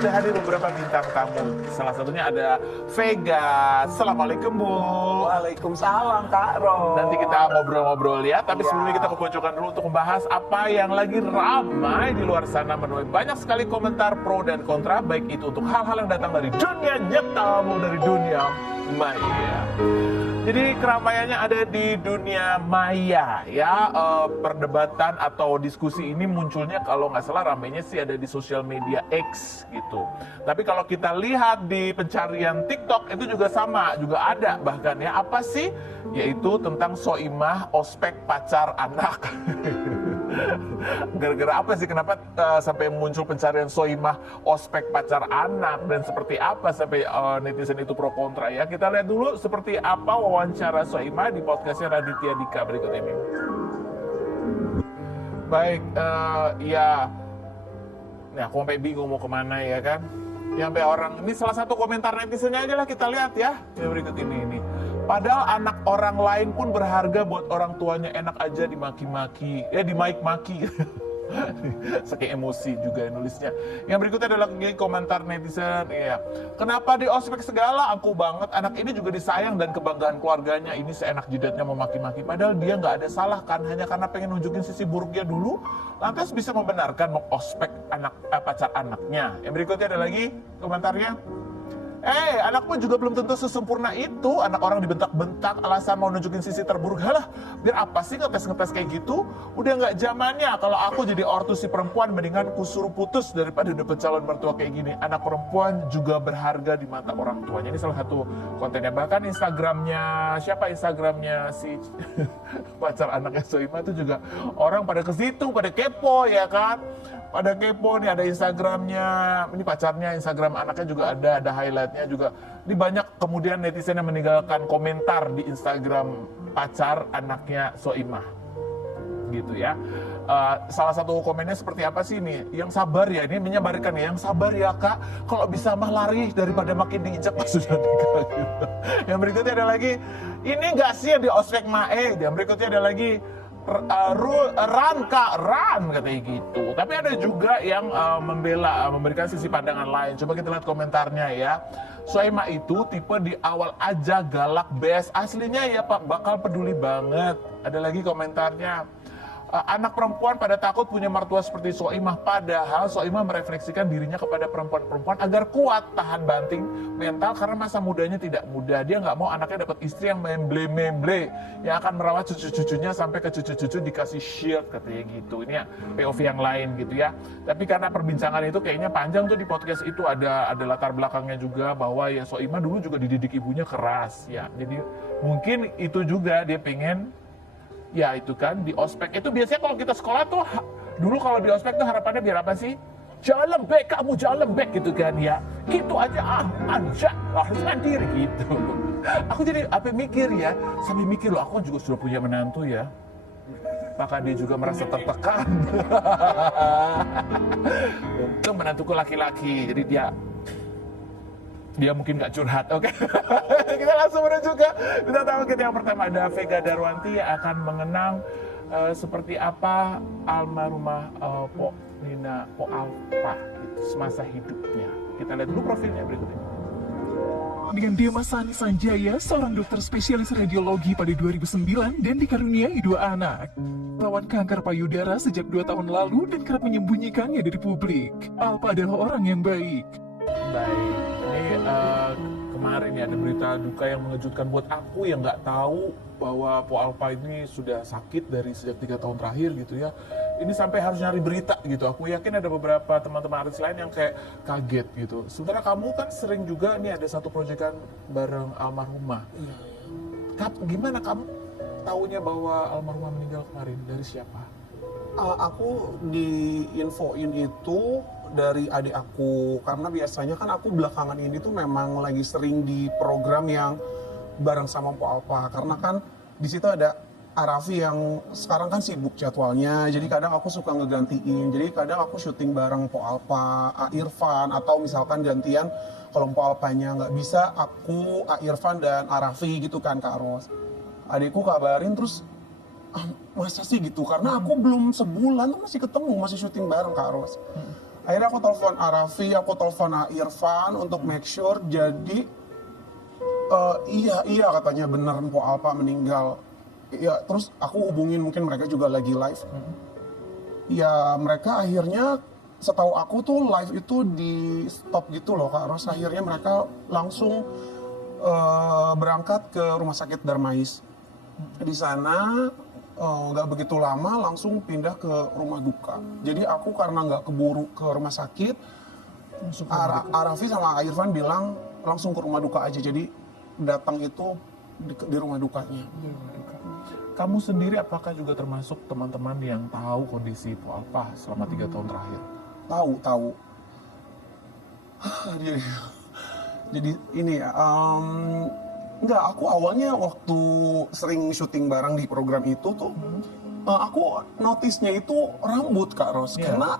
sudah hadir beberapa bintang tamu. Salah satunya ada Vega. Assalamualaikum, Bu. Waalaikumsalam, Kak Ro. Nanti kita ngobrol-ngobrol ya. Tapi sebelumnya kita kepojokkan dulu untuk membahas apa yang lagi ramai di luar sana. Menuai banyak sekali komentar pro dan kontra. Baik itu untuk hal-hal yang datang dari dunia nyata maupun dari dunia maya. Jadi keramaiannya ada di dunia maya ya. Perdebatan atau diskusi ini munculnya kalau nggak salah ramainya sih ada di sosial media X gitu. Tapi kalau kita lihat di pencarian TikTok itu juga sama, juga ada bahkan ya. Apa sih? Yaitu tentang Soimah ospek pacar anak. Gara-gara apa sih kenapa sampai muncul pencarian Soimah ospek pacar anak, dan seperti apa sampai netizen itu pro kontra ya. Kita lihat dulu seperti apa wawancara Soimah di podcastnya Raditya Dika berikut ini. Baik, ya, nah aku sampai bingung mau kemana ya kan. Ya, sampai orang, ini salah satu komentar netizennya aja lah kita lihat ya. Ya berikut ini. Padahal anak orang lain pun berharga buat orang tuanya, enak aja dimaki-maki, dimaki-maki. Saking emosi juga nulisnya. Yang berikutnya adalah komentar netizen, ya. Kenapa di ospek segala, aku banget. Anak ini juga disayang dan kebanggaan keluarganya. Ini seenak jidatnya memaki-maki. Padahal dia nggak ada salah kan, hanya karena pengen nunjukin sisi buruknya dulu. Lantas bisa membenarkan mau ospek pacar anaknya. Yang berikutnya ada lagi komentarnya. Anakmu juga belum tentu sesempurna itu. Anak orang dibentak-bentak alasan mau nunjukin sisi terburuk. Halah, biar apa sih ngetes-ngetes kayak gitu? Udah nggak zamannya. Kalau aku jadi ortu si perempuan, mendingan ku suruh putus daripada dapet calon mertua kayak gini. Anak perempuan juga berharga di mata orang tuanya. Ini salah satu kontennya. Bahkan Instagramnya si pacar anaknya Soimah itu juga orang pada ke situ, pada kepo ya kan. Pada kepo nih, ada Instagramnya, ini pacarnya, Instagram anaknya juga ada highlightnya juga. Ini banyak kemudian netizen yang meninggalkan komentar di Instagram pacar anaknya Soimah, gitu ya. Salah satu komennya seperti apa sih ini? Yang sabar ya, ini menyabarkan ya, yang sabar ya kak, kalau bisa mah lari daripada makin diinjak pas sudah nikah. Gitu. Yang berikutnya ada lagi, ini nggak sih yang di ospek mae? Yang berikutnya ada lagi, ran katanya gitu. Tapi ada juga yang memberikan sisi pandangan lain. Coba kita lihat komentarnya ya. Soimah itu tipe di awal aja galak best, aslinya ya Pak bakal peduli banget. Ada lagi komentarnya. Anak perempuan pada takut punya mertua seperti Soimah, padahal Soimah merefleksikan dirinya kepada perempuan-perempuan agar kuat tahan banting mental karena masa mudanya tidak mudah. Dia nggak mau anaknya dapat istri yang memble-memble yang akan merawat cucu-cucunya sampai ke cucu-cucu dikasih shield katanya gitu. Ini ya POV yang lain gitu ya. Tapi karena perbincangan itu kayaknya panjang tuh di podcast itu, ada latar belakangnya juga bahwa ya Soimah dulu juga dididik ibunya keras ya. Jadi mungkin itu juga dia pengen. Ya itu kan di ospek itu biasanya kalau kita sekolah tuh dulu kalau di ospek tuh harapannya biar apa sih? Jangan lembek, kamu jangan lembek gitu kan ya. Gitu aja harus mandiri gitu. Aku jadi mikir ya, sampai mikir loh, aku kan juga sudah punya menantu ya. Maka dia juga merasa tertekan. Untung menantuku laki-laki, jadi dia mungkin nggak curhat, oke? Kita langsung menuju ke bintang tamu kita yang pertama, ada Vega Darwanti yang akan mengenang seperti apa almarhumah Po Alpa gitu, semasa hidupnya. Kita lihat dulu profilnya berikut ini. Dengan Dimas Sani Sanjaya, seorang dokter spesialis radiologi pada 2009 dan dikaruniai 2 anak. Lawan kanker payudara sejak 2 tahun lalu dan kerap menyembunyikannya dari publik. Alpa adalah orang yang baik. Baik, ini kemarin ya ada berita duka yang mengejutkan buat aku yang nggak tahu bahwa Po Alpa ini sudah sakit dari sejak 3 tahun terakhir gitu ya. Ini sampai harus nyari berita gitu. Aku yakin ada beberapa teman-teman artis lain yang kayak kaget gitu. Sementara kamu kan sering juga nih ada satu proyekan bareng almarhumah. Gimana kamu tahunya bahwa almarhumah meninggal kemarin? Dari siapa? Aku diinfoin itu dari adik aku, karena biasanya kan aku belakangan ini tuh memang lagi sering di program yang bareng sama Po Alpa, karena kan di situ ada Arafi yang sekarang kan sibuk jadwalnya, jadi kadang aku suka ngegantiin. Jadi kadang aku syuting bareng Po Alpa, Irfan, atau misalkan gantian kalau Po Alpanya nggak bisa, aku, Irfan dan Arafi gitu kan Kak Ros. Adikku kabarin terus, masa sih gitu, karena aku belum sebulan tuh masih ketemu, masih syuting bareng Kak Ros. Akhirnya aku telepon Arafi, aku telepon Irfan untuk make sure. Jadi iya katanya bener Mpo Alpa meninggal. Ya terus aku hubungin, mungkin mereka juga lagi live. Ya mereka akhirnya, setahu aku tuh live itu di stop gitu loh Kak Ros. Akhirnya mereka langsung berangkat ke Rumah Sakit Darmais. Di sana nggak begitu lama langsung pindah ke rumah duka. Jadi aku karena nggak keburu ke rumah sakit, Arafi sama Irfan bilang langsung ke rumah duka aja. Jadi datang itu di rumah dukanya. Kamu sendiri apakah juga termasuk teman-teman yang tahu kondisi Po Alpa selama 3 tahun terakhir? Tahu. Jadi ini ya, enggak, aku awalnya waktu sering syuting bareng di program itu tuh, aku notice-nya itu rambut Kak Ros, karena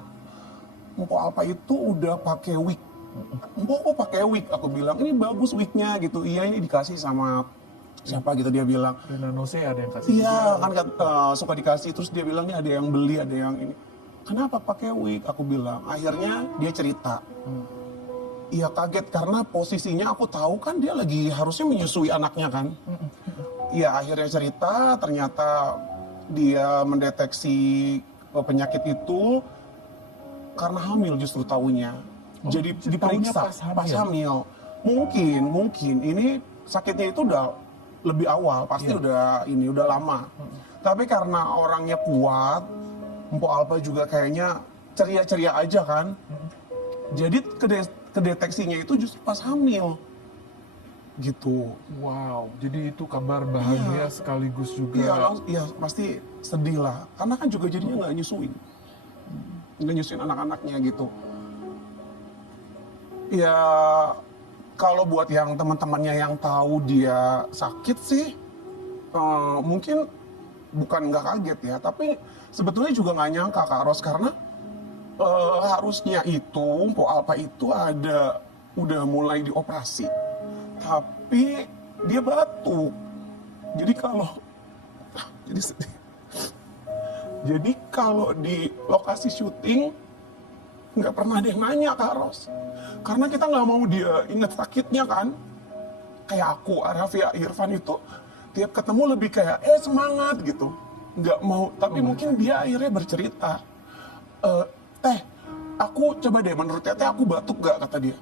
Mpo Alpa itu udah pakai wig. Mpo kok pakai wig? Aku bilang, ini bagus wignya gitu. Iya, ini dikasih sama siapa gitu, dia bilang. Rina Nose ada yang kasih? Iya, kan suka dikasih, terus dia bilang, ini ada yang beli, ada yang ini. Kenapa pakai wig? Aku bilang. Akhirnya dia cerita. Iya kaget karena posisinya aku tahu kan dia lagi harusnya menyusui anaknya kan. Iya akhirnya cerita ternyata dia mendeteksi penyakit itu karena hamil justru tahunya. Jadi diperiksa pas hamil. Mungkin ini sakitnya itu udah lebih awal, pasti udah lama. Tapi karena orangnya kuat, Mpo Alpa juga kayaknya ceria-ceria aja kan. Jadi kedeteksinya itu justru pas hamil gitu. Wow, jadi itu kabar bahagia sekaligus juga. Iya pasti sedih lah, karena kan juga jadinya nggak nyusuin anak-anaknya gitu. Ya kalau buat yang teman-temannya yang tahu dia sakit sih, mungkin bukan nggak kaget ya, tapi sebetulnya juga nggak nyangka Kak Ros, karena harusnya itu Mpo Alpa itu udah mulai dioperasi, tapi dia batuk. Jadi sedih. Jadi kalau di lokasi syuting nggak pernah ada yang nanya Kak Ros, karena kita nggak mau dia ingat sakitnya kan. Kayak aku, Arafi, Irfan itu tiap ketemu lebih kayak semangat gitu, nggak mau. Tapi mungkin dia akhirnya bercerita. Teh, aku coba deh, menurut Teteh aku batuk gak, kata dia.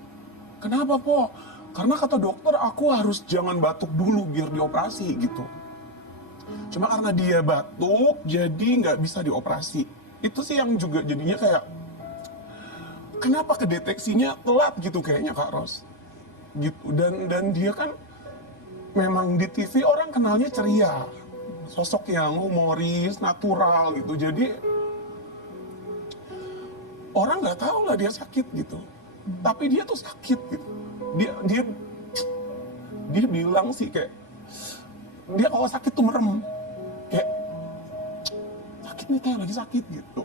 Kenapa Po? Karena kata dokter aku harus jangan batuk dulu biar dioperasi gitu. Cuma karena dia batuk jadi nggak bisa dioperasi. Itu sih yang juga jadinya kayak, kenapa kedeteksinya telat gitu kayaknya Kak Ros. Gitu. Dan dia kan memang di TV orang kenalnya ceria. Sosok yang humoris, natural gitu. Jadi orang nggak tahu lah dia sakit gitu, tapi dia tuh sakit gitu. Dia bilang sih kayak dia kalau sakit tuh merem, kayak sakit nih, kayak lagi sakit gitu.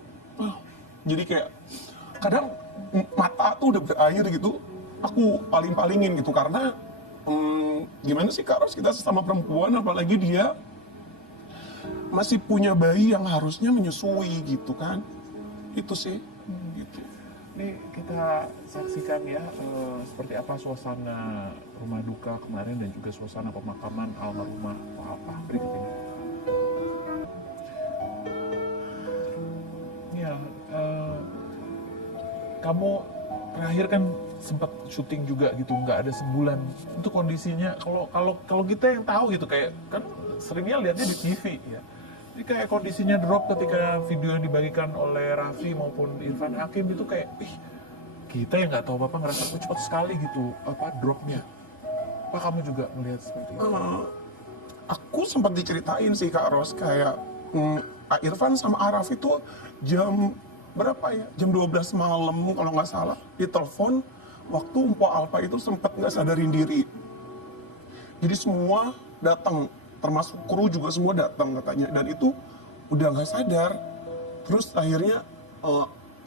Jadi kayak kadang mata tuh udah berair gitu, aku paling-palingin gitu karena gimana sih Kak Ros, kita sesama perempuan apalagi dia masih punya bayi yang harusnya menyusui gitu kan, itu sih. Gitu. Ini kita saksikan ya seperti apa suasana rumah duka kemarin dan juga suasana pemakaman almarhumah Po Alpa berikut ini. Ya, kamu terakhir kan sempat syuting juga gitu, nggak ada sebulan. Itu kondisinya kalau kita yang tahu gitu, kayak kan seringnya lihatnya di TV ya. Jadi kayak kondisinya drop ketika video yang dibagikan oleh Raffi maupun Irfan Hakim itu kayak, kita yang nggak tahu apa-apa ngerasa cepat sekali gitu dropnya. Apa kamu juga melihat seperti itu? Aku sempat diceritain sih Kak Ros, kayak Irfan sama Araf itu jam berapa ya? Jam 12 malam kalau nggak salah ditelepon waktu Mpo Alpa itu sempat nggak sadarin diri. Jadi semua datang, termasuk kru juga semua datang katanya, dan itu udah nggak sadar. Terus akhirnya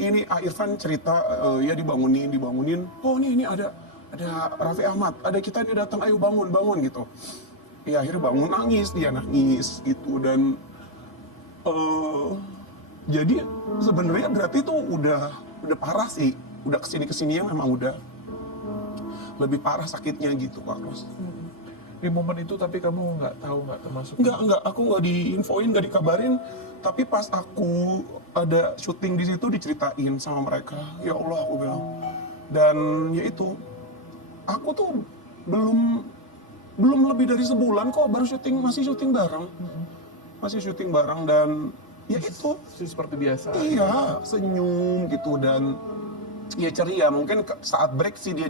ini Irfan cerita ya dibangunin, oh ini ada Raffi Ahmad, ada kita ini datang, ayo bangun gitu. Ya akhirnya bangun, dia nangis gitu. Dan jadi sebenarnya berarti itu udah parah sih udah kesini ya memang udah lebih parah sakitnya gitu Kak Ros. Di momen itu tapi kamu nggak tahu, nggak termasuk? Enggak, aku nggak diinfoin, nggak dikabarin. Tapi pas aku ada syuting di situ diceritain sama mereka. Ya Allah, aku bilang. Dan ya itu, aku tuh belum lebih dari sebulan kok baru masih syuting bareng. Masih syuting bareng dan ya itu. Seperti biasa. Iya, senyum gitu dan ya ceria. Mungkin saat break sih dia